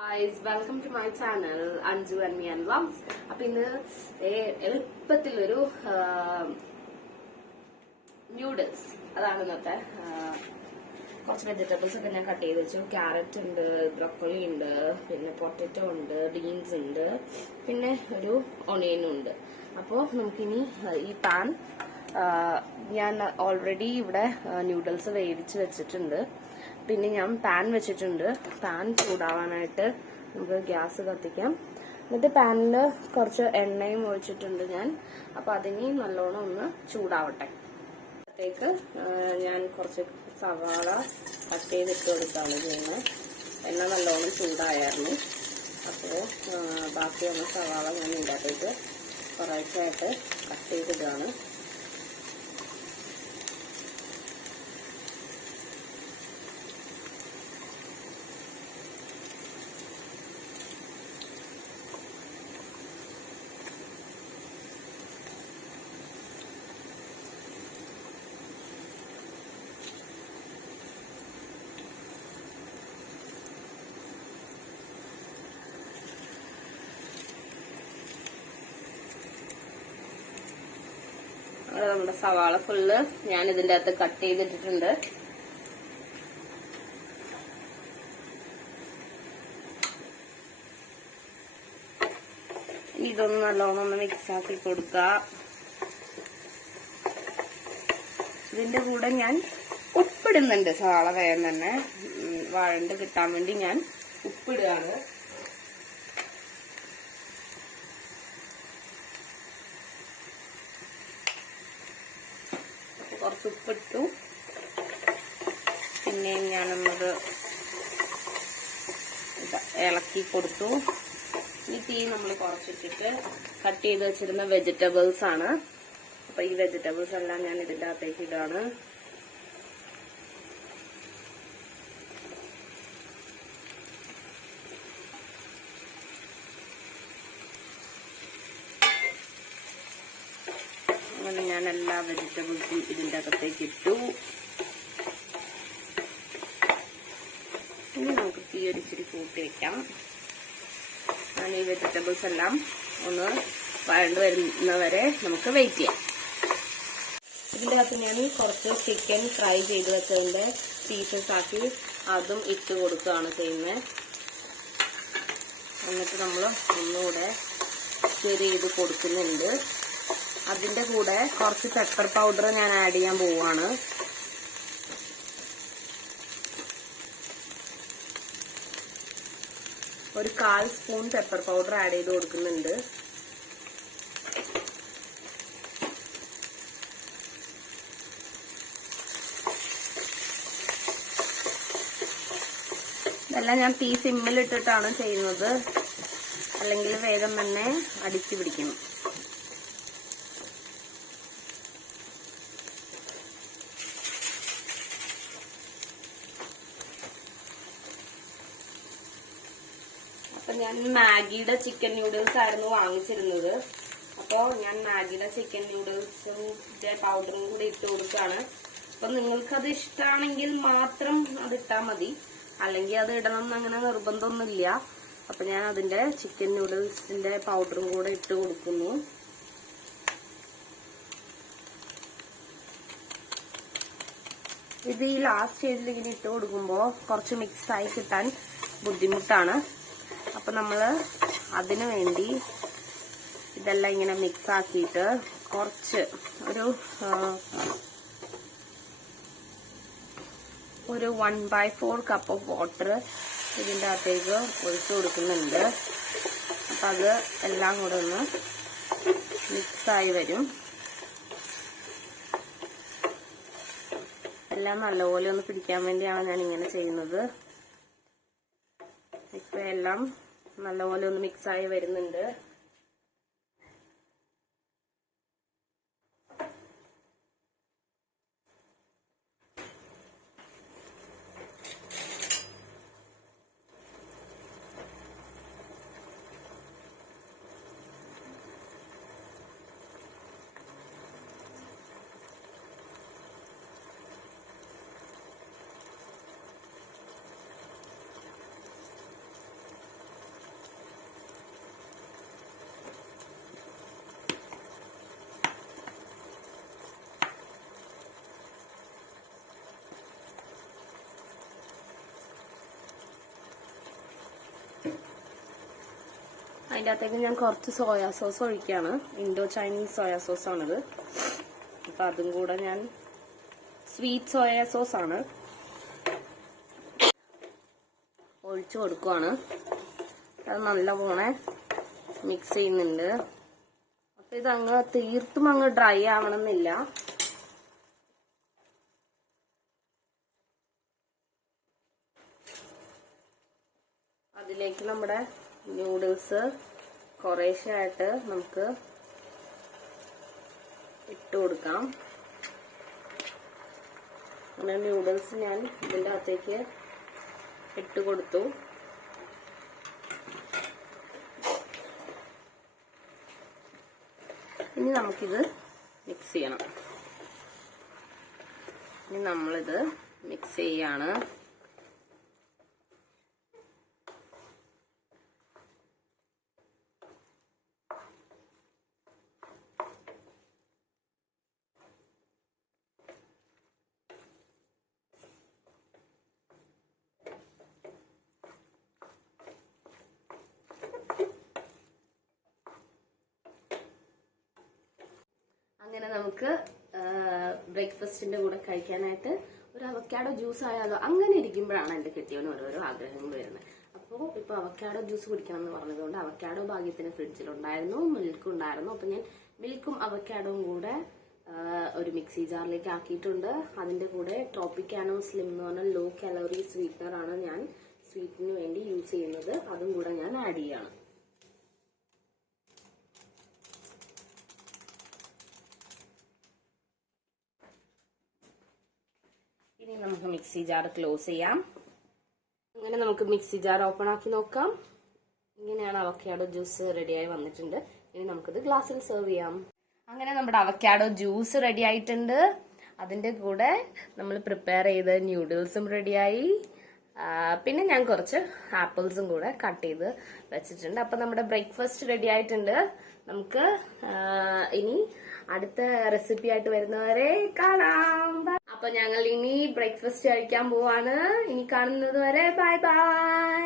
Guys, welcome to my channel Anju and me and Vlogs. അപ്പോൾ ഇന്ന് എളുപ്പത്തിലൊരു noodles അതാണ് ഇന്നത്തെ. കുറച്ച് വെജിറ്റബിൾസ് ഒക്കെ ഞാൻ കട്ട് ചെയ്ത് വെച്ചു. ക്യാരറ്റ് ഉണ്ട്, ബ്രോക്കോളി ഉണ്ട്, പിന്നെ പൊട്ടറ്റോ ഉണ്ട്, ബീൻസ് ഉണ്ട്, പിന്നെ ഒരു ഒണിയനും ഉണ്ട്. അപ്പോൾ നമുക്കിനി ഈ പാൻ ഞാൻ ഓൾറെഡി ഇവിടെ ന്യൂഡിൽസ് വേവിച്ച് വെച്ചിട്ടുണ്ട്. പിന്നെ ഞാൻ പാൻ വെച്ചിട്ടുണ്ട്. പാൻ ചൂടാവാനായിട്ട് നമുക്ക് ഗ്യാസ് കത്തിക്കാം. എന്നിട്ട് പാനിൽ കുറച്ച് എണ്ണയും ഒഴിച്ചിട്ടുണ്ട് ഞാൻ. അപ്പൊ അതിനി നല്ലോണം ഒന്ന് ചൂടാവട്ടെ. അത്തേക്ക് ഞാൻ കുറച്ച് സവാള കട്ട് ചെയ്തിട്ട് കൊടുത്താണ് ചെയ്യുന്നത്. എണ്ണ നല്ലോണം ചൂടായിരുന്നു. അപ്പോൾ ബാക്കി വന്ന സവാള ഞാൻ ഇതിനകത്തേക്ക് കുറേശ്ശായിട്ട് കട്ട് ചെയ്തിട്ടാണ്. നമ്മുടെ സവാള ഫുള്ള് ഞാൻ ഇതിന്റെ അകത്ത് കട്ട് ചെയ്തിട്ടിട്ടുണ്ട്. ഇനി ഇതൊന്ന് നല്ലോണം ഒന്ന് മിക്സ് ആക്കി കൊടുക്കുക. ഇതിന്റെ കൂടെ ഞാൻ ഉപ്പിടുന്നുണ്ട്. സവാള വേഗം തന്നെ വഴണ്ട് കിട്ടാൻ വേണ്ടി ഞാൻ ഉപ്പിടുകയാണ്. കുറച്ച് ഉപ്പിട്ടു. പിന്നെ ഞാനൊന്നത് ഇളക്കി കൊടുത്തു. ഈ തീ നമ്മൾ കുറച്ചിട്ടിട്ട് കട്ട് ചെയ്ത് വെച്ചിരുന്ന വെജിറ്റബിൾസ് ആണ്. അപ്പൊ ഈ വെജിറ്റബിൾസ് എല്ലാം ഞാൻ ഇതിന്റെ അകത്തേക്ക് ഇടാണ്. അങ്ങനെ ഞാൻ എല്ലാ വെജിറ്റബിൾസും ഇതിന്റെ അകത്തേക്ക് ഇട്ടു. ഇനി നമുക്ക് തീ ഒരിച്ചിരി കൂട്ടി വെക്കാം. ഞാൻ ഈ വെജിറ്റബിൾസ് എല്ലാം ഒന്ന് വഴണ്ട് വരുന്നവരെ നമുക്ക് വെയിറ്റ് ചെയ്യാം. ഇതിന്റെ അകത്ത് ഞാൻ കുറച്ച് ചിക്കൻ ഫ്രൈ ചെയ്ത് വെച്ചതിന്റെ പീസസ് ആക്കി അതും ഇട്ട് കൊടുക്കുകയാണ് ചെയ്യുന്നത്. എന്നിട്ട് നമ്മൾ ഒന്നുകൂടെ സ്റ്റെയർ ചെയ്ത് കൊടുക്കുന്നുണ്ട്. അതിന്റെ കൂടെ കുറച്ച് പെപ്പർ പൗഡർ ഞാൻ ആഡ് ചെയ്യാൻ പോവാണ്. ഒരു 1/4 സ്പൂൺ പെപ്പർ പൗഡർ ആഡ് ചെയ്ത് കൊടുക്കുന്നുണ്ട്. ഇതെല്ലാം ഞാൻ തീ സിമ്മിലിട്ടിട്ടാണ് ചെയ്യുന്നത്, അല്ലെങ്കിൽ വേഗം തന്നെ അടിച്ചു പിടിക്കും. ഞാൻ മാഗിയുടെ ചിക്കൻ ന്യൂഡിൽസ് ആയിരുന്നു വാങ്ങിച്ചിരുന്നത്. അപ്പോൾ ഞാൻ മാഗിയുടെ ചിക്കൻ ന്യൂഡിൽസിന്റെ പൗഡറും കൂടി ഇട്ട് കൊടുക്കുകയാണ്. അപ്പൊ നിങ്ങൾക്കത് ഇഷ്ടമാണെങ്കിൽ മാത്രം അത് ഇട്ടാൽ മതി, അല്ലെങ്കിൽ അത് ഇടണം എന്ന് അങ്ങനെ നിർബന്ധമൊന്നുമില്ല. അപ്പൊ ഞാൻ അതിന്റെ ചിക്കൻ ന്യൂഡിൽസിന്റെ പൗഡറും കൂടെ ഇട്ട് കൊടുക്കുന്നു. ഇത് ഈ ലാസ്റ്റ് സ്റ്റേജിൽ ഇങ്ങനെ ഇട്ട് കൊടുക്കുമ്പോൾ കുറച്ച് മിക്സ് ആയി കിട്ടാൻ ബുദ്ധിമുട്ടാണ്. അപ്പൊ നമ്മള് അതിനു വേണ്ടി ഇതെല്ലാം ഇങ്ങനെ മിക്സ് ആക്കിയിട്ട് കുറച്ച് ഒരു 1/4 കപ്പ് ഓഫ് വാട്ടർ ഇതിന്റെ അകത്തേക്ക് ഒഴിച്ചു കൊടുക്കുന്നുണ്ട്. അപ്പൊ അത് എല്ലാം കൂടെ ഒന്ന് മിക്സായി വരും. എല്ലാം നല്ലപോലെ ഒന്ന് പിടിക്കാൻ വേണ്ടിയാണ് ഞാൻ ഇങ്ങനെ ചെയ്യുന്നത്. ഇപ്പൊ എല്ലാം നല്ലപോലെ ഒന്ന് മിക്സായി വരുന്നുണ്ട്. അതിൻ്റെ അകത്തേക്ക് ഞാൻ കുറച്ച് സോയാ സോസ് ഒഴിക്കുകയാണ്. ഇൻഡോ ചൈനീസ് സോയാ സോസ് ആണിത്. അപ്പം അതും കൂടെ ഞാൻ സ്വീറ്റ് സോയാ സോസ് ആണ് ഒഴിച്ചു കൊടുക്കുവാണ്. അത് നല്ലപോലെ മിക്സ് ചെയ്യുന്നുണ്ട്. അപ്പം ഇതങ്ങ് തീർത്തും അങ്ങ് ഡ്രൈ ആവണമെന്നില്ല. അതിലേക്ക് നമ്മുടെ നൂഡിൽസ് കുറേശ്ശെ ആയിട്ട് നമുക്ക് ഇട്ട് കൊടുക്കാം. അങ്ങനെ നൂഡിൽസ് ഞാൻ ഇതിൻ്റെ അകത്തേക്ക് ഇട്ട് കൊടുത്തു. ഇനി നമുക്കിത് മിക്സ് ചെയ്യണം. ഇനി നമ്മളിത് മിക്സ് ചെയ്യാണ്. അങ്ങനെ നമുക്ക് ബ്രേക്ക്ഫാസ്റ്റിന്റെ കൂടെ കഴിക്കാനായിട്ട് ഒരു അവക്കാഡോ ജ്യൂസ് ആയാലോ. അങ്ങനെ ഇരിക്കുമ്പോഴാണ് എന്റെ കെട്ടിയവന് ഓരോരോ ആഗ്രഹങ്ങൾ വരുന്നത്. അപ്പോൾ ഇപ്പൊ അവക്കാഡോ ജ്യൂസ് കുടിക്കണം എന്ന് പറഞ്ഞതുകൊണ്ട് അവക്കാഡോ ഭാഗ്യത്തിന് ഫ്രിഡ്ജിലുണ്ടായിരുന്നു, മിൽക്ക് ഉണ്ടായിരുന്നു. അപ്പൊ ഞാൻ മിൽക്കും അവക്കാഡോയും കൂടെ ഒരു മിക്സി ജാറിലേക്ക് ആക്കിയിട്ടുണ്ട്. അതിന്റെ കൂടെ ട്രോപ്പിക്കാനോ സ്ലിം എന്ന് പറഞ്ഞ ലോ കലോറി സ്വീറ്റ്നർ ആണ് ഞാൻ സ്വീറ്റിന് വേണ്ടി യൂസ് ചെയ്യുന്നത്. അതും കൂടെ ഞാൻ ആഡ് ചെയ്യാണ്. ഇനി നമുക്ക് മിക്സി ജാർ ക്ലോസ് ചെയ്യാം. അങ്ങനെ നമുക്ക് മിക്സി ജാർ ഓപ്പൺ ആക്കി നോക്കാം. ഇങ്ങനെയാണ് അവക്കാഡോ ജ്യൂസ് റെഡിയായി വന്നിട്ടുണ്ട്. ഇനി നമുക്കിത് ഗ്ലാസ്സിൽ സെർവ് ചെയ്യാം. അങ്ങനെ നമ്മുടെ അവക്കാഡോ ജ്യൂസ് റെഡി ആയിട്ടുണ്ട്. അതിന്റെ കൂടെ നമ്മൾ പ്രിപ്പയർ ചെയ്ത ന്യൂഡിൽസും റെഡിയായി. പിന്നെ ഞാൻ കുറച്ച് ആപ്പിൾസും കൂടെ കട്ട് ചെയ്ത് വെച്ചിട്ടുണ്ട്. അപ്പൊ നമ്മുടെ ബ്രേക്ക്ഫാസ്റ്റ് റെഡി ആയിട്ടുണ്ട്. നമുക്ക് ഇനി അടുത്ത റെസിപ്പി ആയിട്ട് വരുന്നവരെ കാണാം. അപ്പൊ ഞങ്ങൾ ഇനി ബ്രേക്ക്ഫാസ്റ്റ് കഴിക്കാൻ പോവാണ്. ഇനി കാണുന്നത് വരെ ബൈ ബൈ.